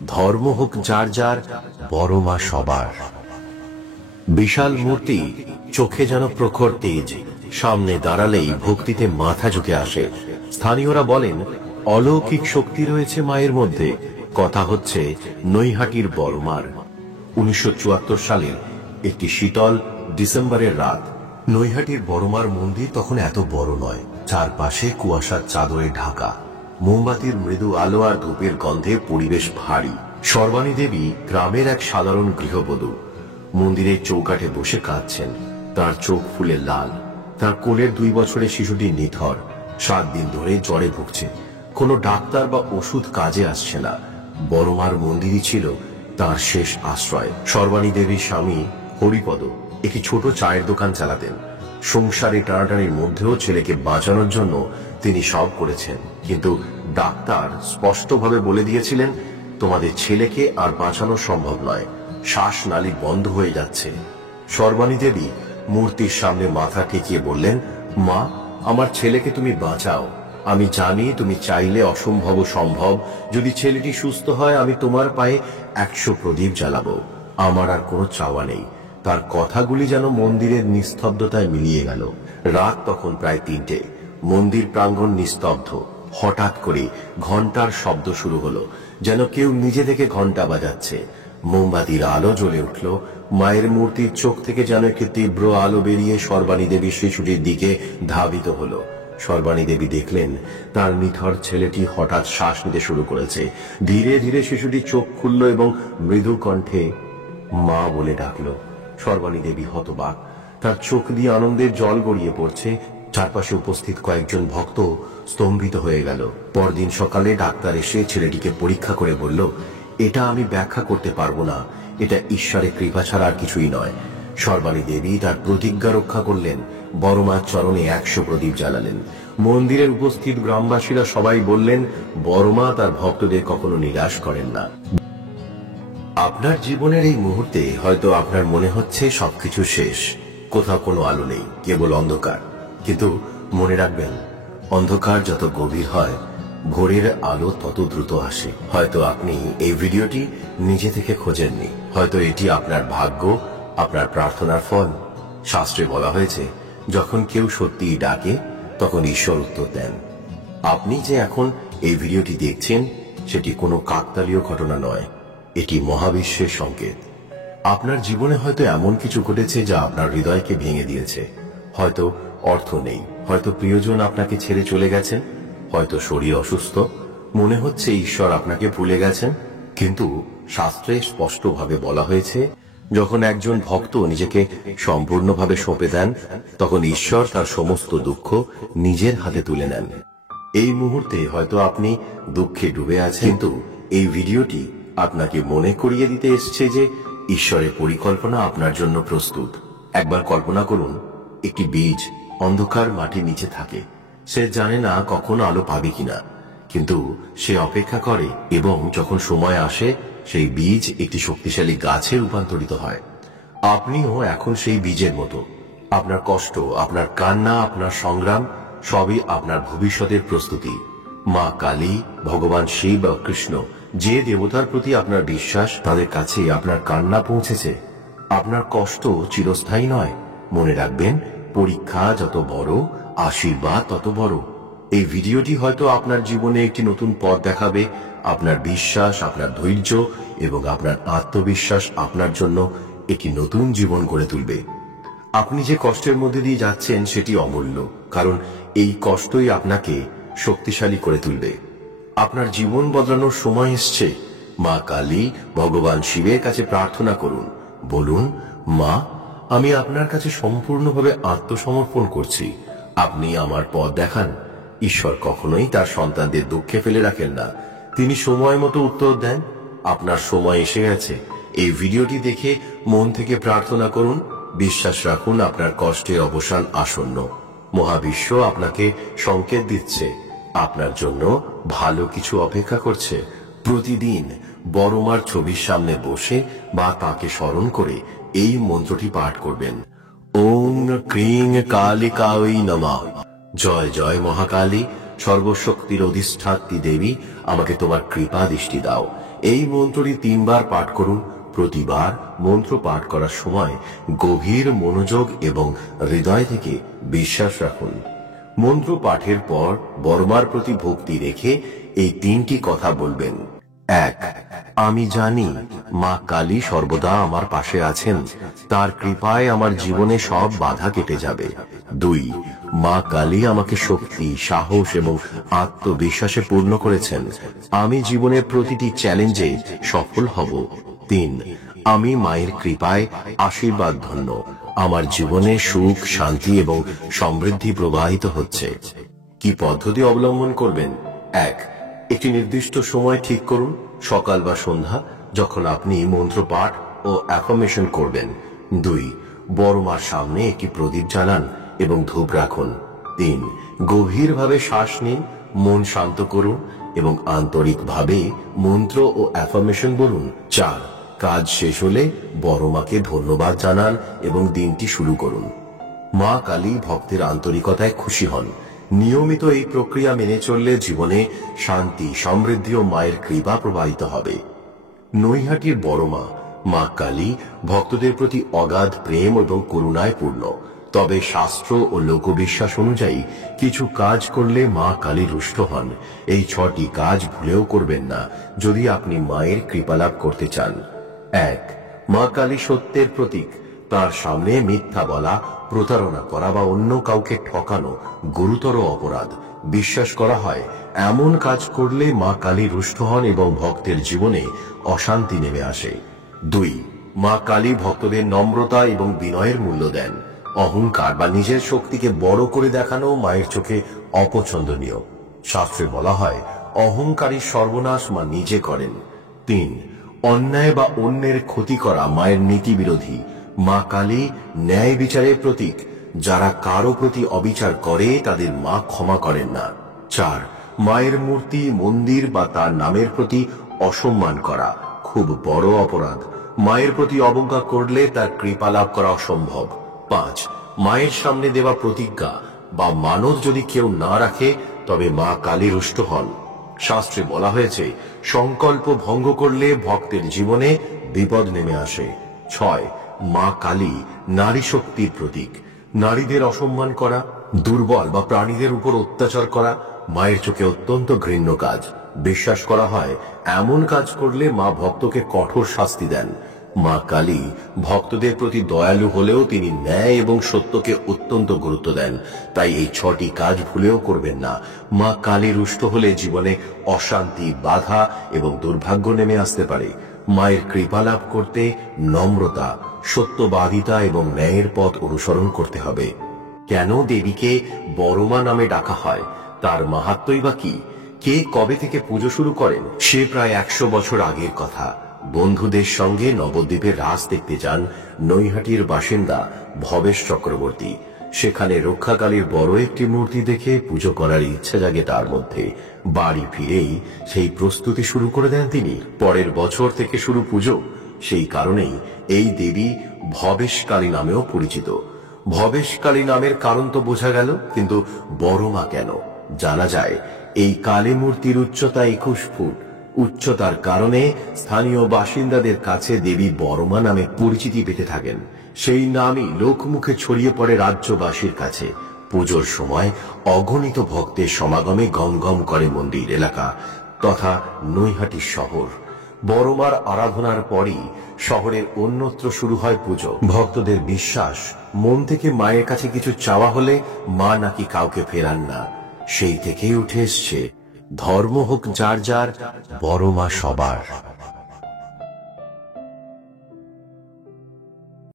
ধর্ম হোক যার যার, বড় মা সবার। বিশাল মূর্তি, চোখে যেন প্রখর তেজ, সামনে দাঁড়ালেই ভক্তিতে মাথা ঝুঁকে আসে। স্থানীয়রা বলেন অলৌকিক শক্তি রয়েছে মায়ের মধ্যে। কথা হচ্ছে নৈহাটির বড় মার। 1974 সালের একটি শীতল ডিসেম্বরের রাত। নৈহাটির বড়মার মন্দির তখন এত বড় নয়, চারপাশে কুয়াশার চাদরে ঢাকা। মোমবাতির মৃদু আলো আর ধূপের গন্ধে পরিবেশ ভারী। সর্বাণী দেবী গ্রামের এক সাধারণ গৃহবধূ মন্দিরের চৌকাঠে বসে কাঁদছেন। তার চোখ ফুলে লাল। তার কোলের 2 বছরের শিশুটি নিথর, 7 দিন ধরে জ্বরে ভুগছে। কোনো ডাক্তার বা ওষুধ কাজে আসছে না। বড়মার মন্দিরই ছিল তার শেষ আশ্রয়। সর্বাণী দেবীর স্বামী হরিপদ একটি ছোট চায়ের দোকান চালাতেন। সংসারে টানাটানির মধ্যেও ছেলেকে বাঁচানোর জন্য তিনি সব করেছেন, কিন্তু ডাক্তার স্পষ্টভাবে বলে দিয়েছিলেন, তোমাদের ছেলেকে আর বাঁচানো সম্ভব নয়, শ্বাসনালী বন্ধ হয়ে যাচ্ছে। সর্বাণী দেবী মূর্তির সামনে মাথা ঠেকিয়ে বললেন, মা, আমার ছেলেকে তুমি বাঁচাও। আমি জানি তুমি চাইলে অসম্ভব সম্ভব। যদি ছেলেটি সুস্থ হয়, আমি তোমার পায়ে 100 প্রদীপ জ্বালাবো। আমার আর কোনো চাওয়া নেই। তার কথাগুলি যেন মন্দিরের নিস্তব্ধতায় মিলিয়ে গেল। রাত তখন প্রায় 3টে। মন্দির প্রাঙ্গণ নিস্তব্ধ। হঠাৎ করে ঘন্টার শব্দ শুরু হলো, যেন কেউ নিজে থেকে ঘন্টা বাজাচ্ছে। মোমবাতির আলো জ্বলে উঠল। মায়ের মূর্তির চোখ থেকে যেন একটি তীব্র আলো বেরিয়ে সর্বাণী দেবী শিশুটির দিকে ধাবিত হলো। সর্বাণী দেবী দেখলেন তার নিথর ছেলেটি হঠাৎ শ্বাস নিতে শুরু করেছে। ধীরে ধীরে শিশুটি চোখ খুলল এবং মৃদু কণ্ঠে মা বলে ডাকলো। সর্বাণী দেবী হতবাক। তার চোখ দিয়ে আনন্দের জল গড়িয়ে পড়ছে। চারপাশে উপস্থিত কয়েকজন ভক্ত স্তম্ভিত হয়ে গেল। পরদিন সকালে ডাক্তার এসে ছেলেটিকে পরীক্ষা করে বলল, এটা আমি ব্যাখ্যা করতে পারবো না, এটা ঈশ্বরের কৃপা ছাড়া আর কিছুই নয়। সর্বাণী দেবী তার প্রতিজ্ঞা রক্ষা করলেন। বড় মার চরণে 100 প্রদীপ জ্বালালেন। মন্দিরের উপস্থিত গ্রামবাসীরা সবাই বললেন, বড় মা তার ভক্তদের কখনো নিরাশ করেন না। আপনার জীবনের এই মুহূর্তে হয়তো আপনার মনে হচ্ছে সবকিছু শেষ, কোথাও কোনো আলো নেই, কেবল অন্ধকার। কিন্তু মনে রাখবেন, অন্ধকার যত গভীর হয়, ভোরের আলো তত দ্রুত আসে। হয়তো আপনি এই ভিডিওটি নিজে থেকে খোঁজেননি, হয়তো এটি আপনার ভাগ্য, আপনার প্রার্থনার ফল। শাস্ত্রে বলা হয়েছে, যখন কেউ সত্যিই ডাকে, তখন ঈশ্বর উত্তর দেন। আপনি যে এখন এই ভিডিওটি দেখছেন, সেটি কোনো কাকতালীয় ঘটনা নয়, এটি মহাবিশ্বের সংকেত। আপনার জীবনে হয়তো এমন কিছু ঘটেছে যা আপনার হৃদয়কে ভেঙে দিয়েছে। হয়তো অর্থ নেই, হয়তো প্রিয়জন আপনাকে ছেড়ে চলে গেছেন, হয়তো শরীর অসুস্থ, মনে হচ্ছে ঈশ্বর আপনাকে ভুলে গেছেন। কিন্তু শাস্ত্রে স্পষ্টভাবে বলা হয়েছে, যখন একজন ভক্ত নিজেকে সম্পূর্ণভাবে সঁপে দেন, তখন ঈশ্বর তার সমস্ত দুঃখ নিজের হাতে তুলে নেন। এই মুহূর্তে হয়তো আপনি দুঃখে ডুবে আছেন, কিন্তু এই ভিডিওটি আপনাকে মনে করিয়ে দিতে এসেছে যে ঈশ্বরের পরিকল্পনা আপনার জন্য প্রস্তুত। একবার কল্পনা করুন, একটি বীজ অন্ধকার মাটির নিচে থাকে। সে জানে না কখন আলো পাবে কিনা, কিন্তু সে অপেক্ষা করে, এবং যখন সময় আসে, সেই বীজ একটি শক্তিশালী গাছে রূপান্তরিত হয়। আপনিও এখন সেই বীজের মতো। আপনার কষ্ট, আপনার কান্না, আপনার সংগ্রাম সবই আপনার ভবিষ্যতের প্রস্তুতি। মা কালী, ভগবান শিব বা কৃষ্ণ, যে দেবতার প্রতি আপনার বিশ্বাস, তাদের কাছে আপনার কান্না পৌঁছেছে। আপনার কষ্ট চিরস্থায়ী নয়। মনে রাখবেন, পরীক্ষা যত বড়, আশীর্বাদ তত বড়। এই ভিডিওটি হয়তো আপনার জীবনে একটি নতুন পথ দেখাবে। আপনার বিশ্বাস, আপনার ধৈর্য এবং আপনার আত্মবিশ্বাস আপনার জন্য একটি নতুন জীবন গড়ে তুলবে। আপনি যে কষ্টের মধ্যে দিয়ে যাচ্ছেন, সেটি অমূল্য, কারণ এই কষ্টই আপনাকে শক্তিশালী করে তুলবে। আপনার জীবন বদলানোর সময় এসছে। মা কালী, ভগবান শিবের কাছে প্রার্থনা করুন। বলুন, মা, আমি আপনার কাছে সম্পূর্ণভাবে আত্মসমর্পণ করছি। আপনি আমার পথ দেখান। ঈশ্বর কখনোই তার সন্তানদের দুঃখে ফেলে রাখেন না, তিনি সময় মতো উত্তর দেন। আপনার সময় এসে গেছে। এই ভিডিওটি দেখে মন থেকে প্রার্থনা করুন। বিশ্বাস রাখুন, আপনার কষ্টের অবসান আসন্ন। মহাবিশ্ব আপনাকে সংকেত দিচ্ছে, আপনার জন্য ভালো কিছু অপেক্ষা করছে। প্রতিদিন বড় মার ছবির সামনে বসে বা তাকে স্মরণ করে এই মন্ত্রটি পাঠ করবেন, ওং ক্রিং কালিকাই নমঃ। জয় জয় মহাকালী, সর্বশক্তির অধিষ্ঠাত্রী দেবী, আমাকে তোমার কৃপা দৃষ্টি দাও। এই মন্ত্রটি 3 বার পাঠ করুন। প্রতিবার মন্ত্র পাঠ করার সময় গভীর মনোযোগ এবং হৃদয় থেকে বিশ্বাস রাখুন। মন্ত্র পাঠের পর বড়মার প্রতি ভক্তি রেখে এই 3টি কথা বলবেন। 1, আমি জানি মা কালী সর্বদা আমার পাশে আছেন, তার কৃপায় আমার জীবনে সব বাধা কেটে যাবে। 2, মা কালী আমাকে শক্তি, সাহস এবং আত্মবিশ্বাসে পূর্ণ করেছেন, আমি জীবনের প্রতিটি চ্যালেঞ্জে সফল হব। 3, আমি মায়ের কৃপায় আশীর্বাদ ধন্য, আমার জীবনে সুখ, শান্তি এবং সমৃদ্ধি প্রবাহিত হচ্ছে। কি পদ্ধতি অবলম্বন করবেন? 1, একটি নির্দিষ্ট সময় ঠিক করুন, সকাল বা সন্ধ্যা, যখন আপনি মন্ত্র পাঠ ও অ্যাফার্মেশন করবেন। 2, বড় মার সামনে একটি প্রদীপ জ্বালান এবং ধূপ রাখুন। 3, গভীরভাবে শ্বাস নিন, মন শান্ত করুন এবং আন্তরিকভাবে মন্ত্র ও অ্যাফার্মেশন বলুন। 4, কাজ শেষ হলে বড় মাকে ধন্যবাদ জানান এবং দিনটি শুরু করুন। মা কালী ভক্তের আন্তরিকতায় খুশি হন। নিয়মিত এই প্রক্রিয়া মেনে চললে জীবনে শান্তি, সমৃদ্ধি ও মায়ের কৃপা প্রবাহিত হবে। নৈহাটির বড় মা, মা কালী ভক্তদের প্রতি অগাধ প্রেম এবং করুণায় পূর্ণ। তবে শাস্ত্র ও লোকবিশ্বাস অনুযায়ী কিছু কাজ করলে মা কালী রুষ্ট হন। এই 6টি কাজ ভুলেও করবেন না যদি আপনি মায়ের কৃপা লাভ করতে চান। 1, মা কালী সত্যের প্রতীক, তার সামনে মিথ্যা বলা, প্রতারণা করা বা অন্য কাউকে ঠকানো গুরুতর অপরাধ। বিশ্বাস করা হয় এমন কাজ করলে মা কালী রুষ্ট হন এবং ভক্তের জীবনে অশান্তি নেমে আসে। 2, মা কালী ভক্তদের নম্রতা এবং বিনয়ের মূল্য দেন। অহংকার বা নিজের শক্তিকে বড় করে দেখানো মায়ের চোখে অপছন্দনীয়। শাস্ত্রে বলা হয় অহংকারী সর্বনাশ মা নিজে করেন। 3, অন্যায় বা অন্যের ক্ষতি করা মায়ের নীতি বিরোধী। মা কালী ন্যায় বিচারের প্রতীক, যারা কারো প্রতি অবিচার করে তাদের মা ক্ষমা করেন না। 4, মায়ের মূর্তি, মন্দির বা তার নামের প্রতি অসম্মান করা খুব বড় অপরাধ। মায়ের প্রতি অবজ্ঞা করলে তার কৃপা লাভ করা অসম্ভব। 5, মায়ের সামনে দেওয়া প্রতিজ্ঞা বা মানত যদি কেউ না রাখে তবে মা কালী রুষ্ট হন। শাস্ত্রে বলা হয়েছে সংকল্প ভঙ্গ করলে ভক্তের জীবনে বিপদ নেমে আসে। 6, মা কালী নারী শক্তির প্রতীক। নারীদের অসম্মান করা, দুর্বল বা প্রাণীদের উপর অত্যাচার করা মায়ের চোখে অত্যন্ত ঘৃণ্য কাজ। বিশ্বাস করা হয় এমন কাজ করলে মা ভক্তকে কঠোর শাস্তি দেন। মা কালী ভক্তদের প্রতি দয়ালু হলেও তিনি ন্যায় এবং সত্যকে অত্যন্ত গুরুত্ব দেন। তাই এই 6টি কাজ ভুলেও করবেন না। মা কালী রুষ্ট হলে জীবনে অশান্তি, বাধা এবং দুর্ভাগ্য নেমে আসতে পারে। মায়ের কৃপা লাভ করতে নম্রতা, সত্যবাদিতা এবং ন্যায়ের পথ অনুসরণ করতে হবে। কেন দেবীকে বড় মা নামে ডাকা হয়, তার মাহাত্ম্যই বা কি? কে কবে থেকে পুজো শুরু করেন? সে প্রায় 100 বছর আগের কথা। বন্ধুদের সঙ্গে নবদ্বীপে রাস দেখতে যান নৈহাটির বাসিন্দা ভবেশ চক্রবর্তী। সেখানে রক্ষাকালীর বড় একটি মূর্তি দেখে পুজো করার ইচ্ছা জাগে তার মধ্যে। বাড়ি ফিরেই সেই প্রস্তুতি শুরু করে দেন তিনি। পরের বছর থেকে শুরু পুজো। সেই কারণেই এই দেবী ভবেশকালী নামেও পরিচিত। ভবেশকালী নামের কারণ তো বোঝা গেল, কিন্তু বড় মা কেন? জানা যায় এই কালী মূর্তির উচ্চতা 21 ফুট। উচ্চতার কারণে স্থানীয় বাসিন্দাদের কাছে দেবী বড়মা নামে পরিচিতি পেতে থাকেন। সেই নামই লোকমুখে ছড়িয়ে পড়ে রাজ্যবাসীর কাছে। পুজোর সময় অগণিত ভক্তের সমাগমে গমগম করে মন্দির এলাকা তথা নৈহাটি শহর। বড়মার আরাধনার পরই শহরের অন্যত্র শুরু হয় পুজো। ভক্তদের বিশ্বাস, মন থেকে মায়ের কাছে কিছু চাওয়া হলে মা নাকি কাউকে ফেরান না। সেই থেকেই উঠে এসছে ধর্ম হোক যার যার, বড় মা সবার।